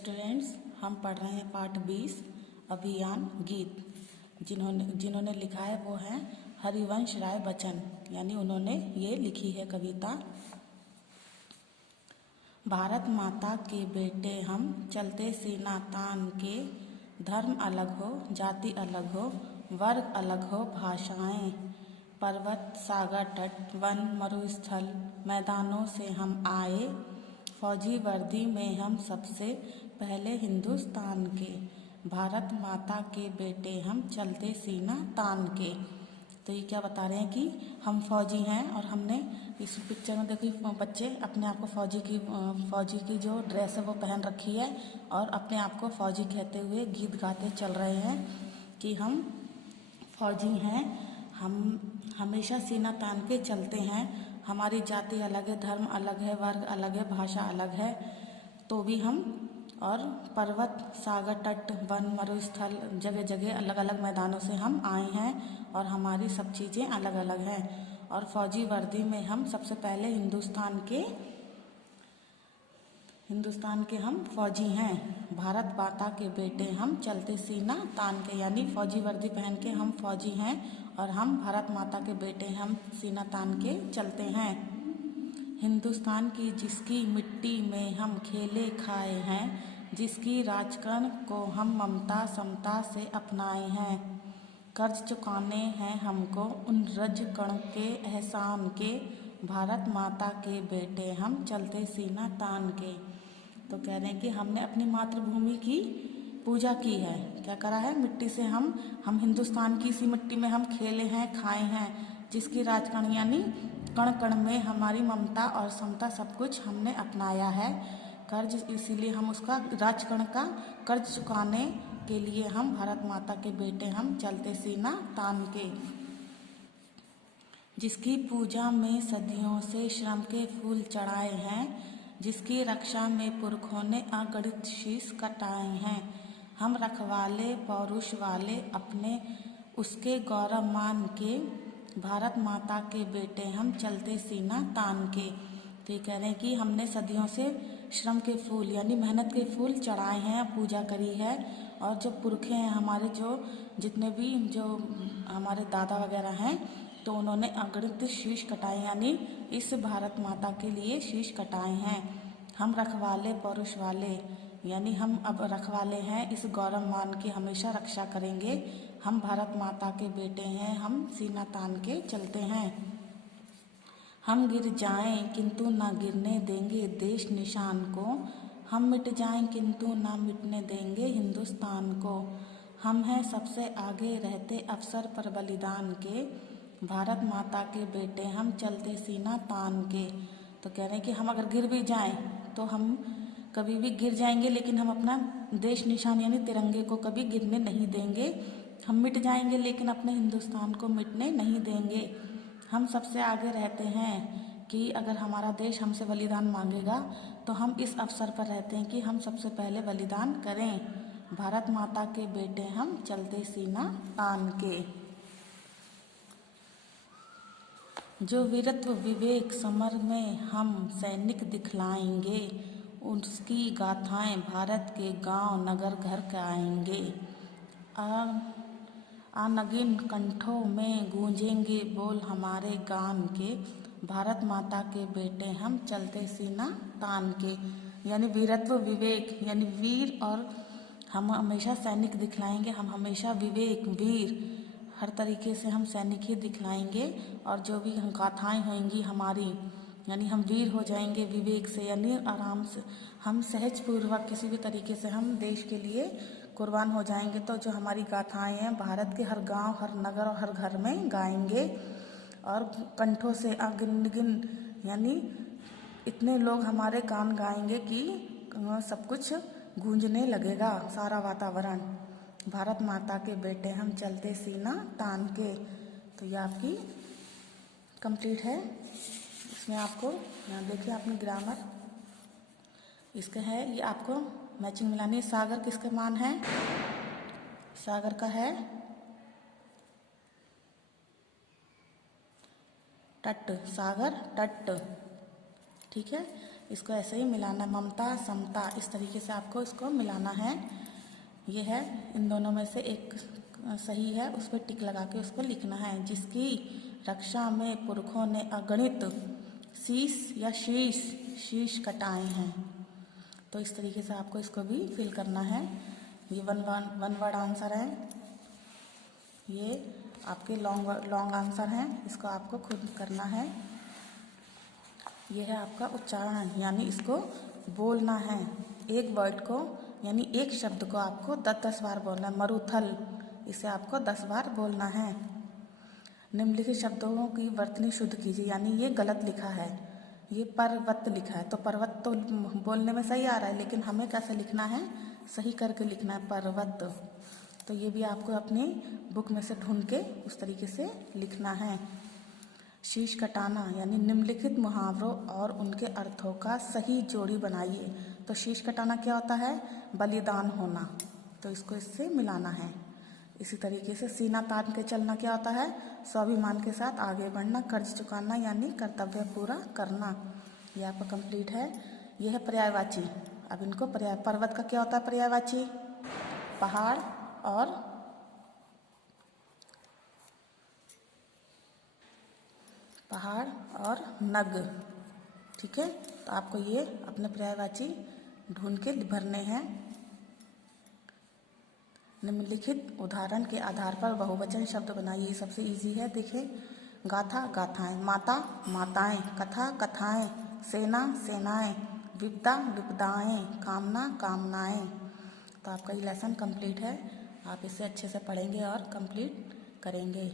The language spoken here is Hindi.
स्टूडेंट्स, हम पढ़ रहे हैं पाठ 20 अभियान गीत। जिन्होंने लिखा है वो हैं हरिवंश राय बच्चन, यानी उन्होंने ये लिखी है कविता। भारत माता के बेटे हम, चलते सीना तान के, धर्म अलग हो जाति अलग हो, वर्ग अलग हो भाषाएं, पर्वत सागर तट वन मरुस्थल मैदानों से हम आए, फौजी वर्दी में हम सबसे पहले हिंदुस्तान के, भारत माता के बेटे हम, चलते सीना तान के। तो ये क्या बता रहे हैं कि हम फौजी हैं और हमने इस पिक्चर में देखिए बच्चे अपने आप को फौजी की जो ड्रेस है वो पहन रखी है और अपने आप को फौजी कहते हुए गीत गाते चल रहे हैं कि हम फौजी हैं, हम हमेशा सीना तान के चलते हैं, हमारी जाति अलग है, धर्म अलग है, वर्ग अलग है, भाषा अलग है, तो भी हम, और पर्वत सागर तट वन मरुस्थल जगह जगह अलग अलग मैदानों से हम आए हैं और हमारी सब चीज़ें अलग अलग हैं, और फौजी वर्दी में हम सबसे पहले हिंदुस्तान के हम फौजी हैं, भारत माता के बेटे हम, चलते सीना तान के, यानी फौजी वर्दी पहन के हम फौजी हैं और हम भारत माता के बेटे हम सीना तान के चलते हैं। हिंदुस्तान की जिसकी मिट्टी में हम खेले खाए हैं, जिसकी राजकण को हम ममता समता से अपनाए हैं, कर्ज चुकाने हैं हमको उन रजकण के एहसान के, भारत माता के बेटे हम, चलते सीना तान के। तो कह रहे हैं कि हमने अपनी मातृभूमि की पूजा की है, क्या करा है, मिट्टी से हम हिंदुस्तान की इसी मिट्टी में हम खेले हैं खाए हैं, जिसकी राजकण यानी कण कण में हमारी ममता और समता सब कुछ हमने अपनाया है, कर्ज इसीलिए हम उसका राजकण का कर्ज चुकाने के लिए हम भारत माता के बेटे हम, चलते सीना तान के। जिसकी पूजा में सदियों से श्रम के फूल चढ़ाए हैं, जिसकी रक्षा में पुरखों ने अगणित शीश कटाए हैं, हम रखवाले पौरुष वाले अपने उसके गौरव मान के, भारत माता के बेटे हम, चलते सीना तान के। तो ये कह रहे हैं कि हमने सदियों से श्रम के फूल यानी मेहनत के फूल चढ़ाए हैं, पूजा करी है, और जो पुरखे हैं हमारे, जो जितने भी जो हमारे दादा वगैरह हैं, तो उन्होंने अगणित शीश कटाए यानी इस भारत माता के लिए शीश कटाए हैं। हम रखवाले पौरुष वाले यानी हम अब रखवाले हैं, इस गौरव मान के हमेशा रक्षा करेंगे, हम भारत माता के बेटे हैं, हम सीना तान के चलते हैं। हम गिर जाएं किंतु ना गिरने देंगे देश निशान को, हम मिट जाएं किंतु ना मिटने देंगे हिंदुस्तान को, हम हैं सबसे आगे रहते अवसर पर बलिदान के, भारत माता के बेटे हम, चलते सीना तान के। तो कह रहे हैं कि हम अगर गिर भी जाएं तो हम कभी भी गिर जाएंगे, लेकिन हम अपना देश निशान यानी तिरंगे को कभी गिरने नहीं देंगे, हम मिट जाएंगे लेकिन अपने हिंदुस्तान को मिटने नहीं देंगे। हम सबसे आगे रहते हैं कि अगर हमारा देश हमसे बलिदान मांगेगा तो हम इस अवसर पर रहते हैं कि हम सबसे पहले बलिदान करें, भारत माता के बेटे हम, चलते सीना तान के। जो वीरत्व विवेक समर में हम सैनिक दिखलाएंगे, उसकी गाथाएं भारत के गांव नगर घर गाएंगे, अनगिन कंठों में गूंजेंगे बोल हमारे गान के, भारत माता के बेटे हम, चलते सीना तान के। यानी वीरत्व विवेक यानी वीर, और हम हमेशा सैनिक दिखलाएंगे, हम हमेशा विवेक वीर हर तरीके से हम सैनिक ही दिखलाएंगे, और जो भी हम गाथाएं होंगी हमारी यानी हम वीर हो जाएंगे विवेक से, यानी आराम से हम सहज पूर्वक किसी भी तरीके से हम देश के लिए कुर्बान हो जाएंगे। तो जो हमारी गाथाएं हैं भारत के हर गांव हर नगर और हर घर में गाएंगे, और कंठों से अगिन यानी इतने लोग हमारे गान गाएंगे कि सब कुछ गूंजने लगेगा सारा वातावरण, भारत माता के बेटे हम, चलते सीना तान के। तो ये आपकी कंप्लीट है। इसमें आपको यहाँ देखिए अपनी ग्रामर इसका है, ये आपको मैचिंग मिलानी है। सागर किसके मान है, सागर का है तट, सागर तट, ठीक है। इसको ऐसे ही मिलाना है, ममता समता, इस तरीके से आपको इसको मिलाना है। ये है, इन दोनों में से एक सही है, उस पर टिक लगा के उसको लिखना है। जिसकी रक्षा में पुरखों ने अगणित शीश या शीश कटाए हैं। तो इस तरीके से आपको इसको भी फिल करना है। ये वन वर्ड आंसर है, ये आपके लॉन्ग आंसर हैं, इसको आपको खुद करना है। ये है आपका उच्चारण, यानी इसको बोलना है। एक वर्ड को यानी एक शब्द को आपको 10 बार बोलना है। मरुथल, इसे आपको 10 बार बोलना है। निम्नलिखित शब्दों की वर्तनी शुद्ध कीजिए, यानी ये गलत लिखा है, ये पर्वत लिखा है। तो पर्वत तो बोलने में सही आ रहा है, लेकिन हमें कैसे लिखना है, सही करके लिखना है, पर्वत। तो ये भी आपको अपनी बुक में से ढूंढ के उस तरीके से लिखना है। शीश कटाना, यानी निम्नलिखित मुहावरों और उनके अर्थों का सही जोड़ी बनाइए। तो शीश कटाना क्या होता है, बलिदान होना, तो इसको इससे मिलाना है। इसी तरीके से सीना तान के चलना क्या होता है, स्वाभिमान के साथ आगे बढ़ना, कर्ज चुकाना यानी कर्तव्य पूरा करना। यह आपका कंप्लीट है। यह है पर्यायवाची। अब इनको पर्वत का क्या होता है पर्यायवाची, पहाड़ और नग, ठीक है। तो आपको ये अपने पर्यायवाची ढूंढ के भरने हैं। निम्नलिखित उदाहरण के आधार पर बहुवचन शब्द बनाइए। सबसे इजी है, देखिए, गाथा गाथाएं, माता माताएं, कथा कथाएं, सेना सेनाएं, विपदा विपदाएं, कामना कामनाएं। तो आपका ये लेसन कंप्लीट है। आप इसे अच्छे से पढ़ेंगे और कंप्लीट करेंगे।